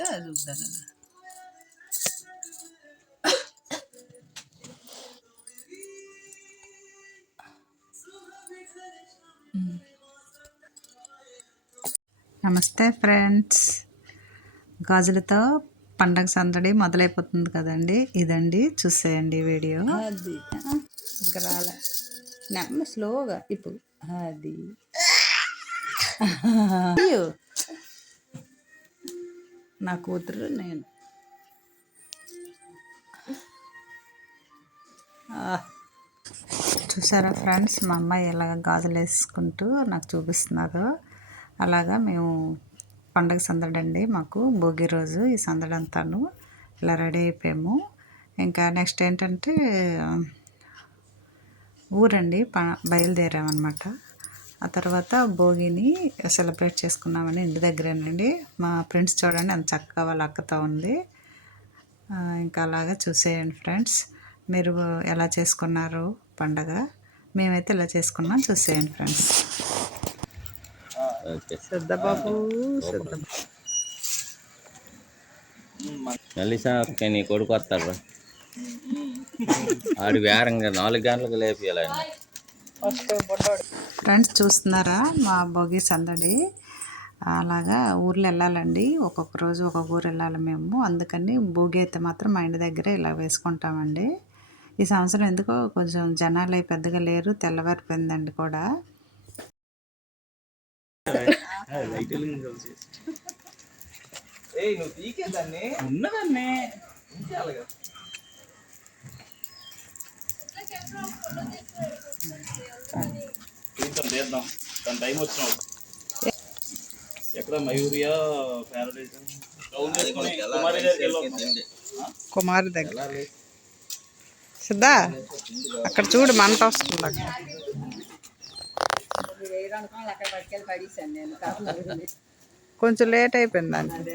నమస్తే ఫ్రెండ్స్. గాజులతో పండగ సందడి మొదలైపోతుంది కదండి. ఇదండి చూసేయండి వీడియో. అది. ఇంకా రాలే. నెమ్మ స్లోగా. ఇప్పుడు. అది. అయ్యో. నా కూతురు నేను. చూసారా ఫ్రెండ్స్ మా అమ్మాయి ఎలాగ గాజులు వేసుకుంటూ నాకు చూపిస్తున్నారు. అలాగా మేము పండగ సందడండి మాకు భోగి రోజు ఈ సందడంతాను ఇలా రెడీ అయిపోయాము. ఇంకా నెక్స్ట్ ఏంటంటే ఊరండి ప బయలుదేరామన్నమాట. ఆ తర్వాత భోగిని సెలబ్రేట్ చేసుకున్నామని ఇంటి దగ్గరేనండి. మా ఫ్రెండ్స్ చూడండి అంత చక్కగా వాళ్ళ అక్కతో ఉంది. ఇంకా అలాగా చూసేయండి ఫ్రెండ్స్. మీరు ఎలా చేసుకున్నారు పండగ? మేమైతే ఇలా చేసుకున్నాం చూసేయండి ఫ్రెండ్స్. సిద్ధబాబు అక్క నీ కొడుకు వస్తాడు ఆడి వేరంగా నాలుగు గంటలకు లేపియాలి ఫ్రెండ్స్ చూస్తున్నారా? మా భోగి సందడి. అలాగా ఊర్లో వెళ్ళాలండి. ఒక్కొక్క రోజు ఒక్కొక్క ఊరు వెళ్ళాలి మేము. అందుకని భోగి అయితే మాత్రం మా ఇంటి దగ్గరే ఇలా వేసుకుంటామండి. ఈ సంవత్సరం ఎందుకో కొంచెం జనాలు అయి పెద్దగా లేరు తెల్లవారిపోయిందండి కూడా. ఉన్నదన్నే. తీద్దాం తీద్దాం దాని టైం వచ్చినావు ఎక్కడ? మయూరియా ప్యారడైజ్ కుమారి వెళ్ళొద్దాం. కుమారి దగ్గర. సిద్ధా? అక్కడ చూడు మంట వస్తుంది అక్కడ. కొంచెం లేట్ అయిపోయింది అంతే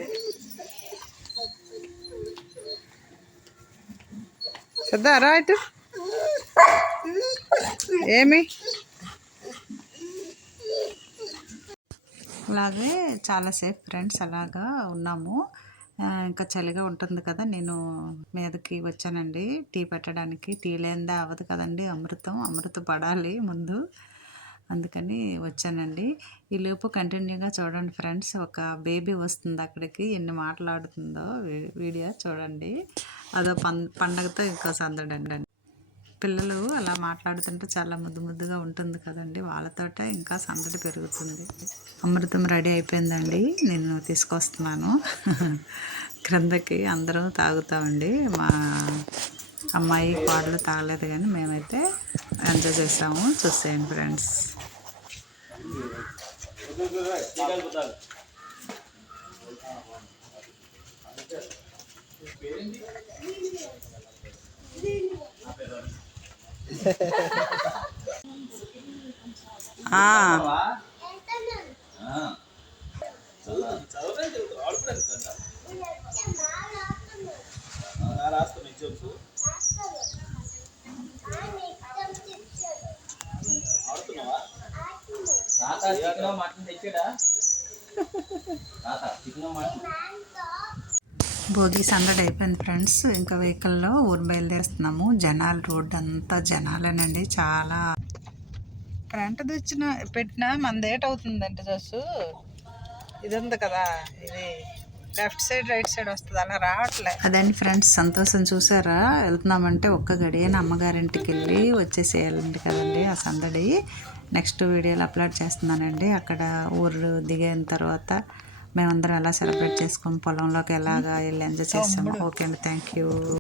సిద్ధా రా ఇటు. ఏమి? అలాగే చాలాసేపు ఫ్రెండ్స్ అలాగా ఉన్నాము. ఇంకా చలిగా ఉంటుంది కదా నేను మీదకి వచ్చానండి. టీ పెట్టడానికి. టీ లేనిదే అవ్వదు కదండి అమృతం. అమృతం పడాలి ముందు. అందుకని వచ్చానండి. ఈ లోపు కంటిన్యూగా చూడండి ఫ్రెండ్స్ ఒక బేబీ వస్తుంది అక్కడికి. ఎన్ని మాట్లాడుతుందో వీడియో చూడండి. అదో పం పండగతో ఇంకో సందడండి పిల్లలు అలా మాట్లాడుతుంటే చాలా ముద్దు ముద్దుగా ఉంటుంది కదండి. వాళ్ళతోటే ఇంకా సందడి పెరుగుతుంది. అమృతం రెడీ అయిపోయిందండి. నేను తీసుకొస్తున్నాను. క్రిందకి అందరం తాగుతామండి. మా అమ్మాయి కోడలు తాగలేదు కానీ మేమైతే ఎంజాయ్ చేసాము. చూసేయండి ఫ్రెండ్స్. ఆ, చికెన్ మటన్ తెచ్చాడా? తాత చికెన్ మటన్. భోగి సందడి అయిపోయింది ఫ్రెండ్స్. ఇంకా వెహికల్లో ఊరు బయలుదేరుస్తున్నాము. జనాలు రోడ్డు అంతా జనాలేనండి. చాలా కరెంట్ తెచ్చిన పెట్టినా మన ఏట్ అవుతుందంటే జస్సు. ఇది ఉంది కదా ఇది లెఫ్ట్ సైడ్ రైట్ సైడ్ వస్తుంది. అలా రావట్లే. అదండి ఫ్రెండ్స్ సంతోషం చూసారా? వెళ్తున్నామంటే ఒక్క గడియన అమ్మగారింటికి వెళ్ళి వచ్చేసేయాలండి కదండి ఆ సందడి. నెక్స్ట్ వీడియోలో అప్లోడ్ చేస్తున్నానండి. అక్కడ ఊరు దిగిన తర్వాత మేమందరం ఎలా సెలబ్రేట్ చేసుకొని పొలంలోకి ఎలాగా వెళ్ళి ఎంజాయ్ చేసాము ఓకే అండి. Thank you.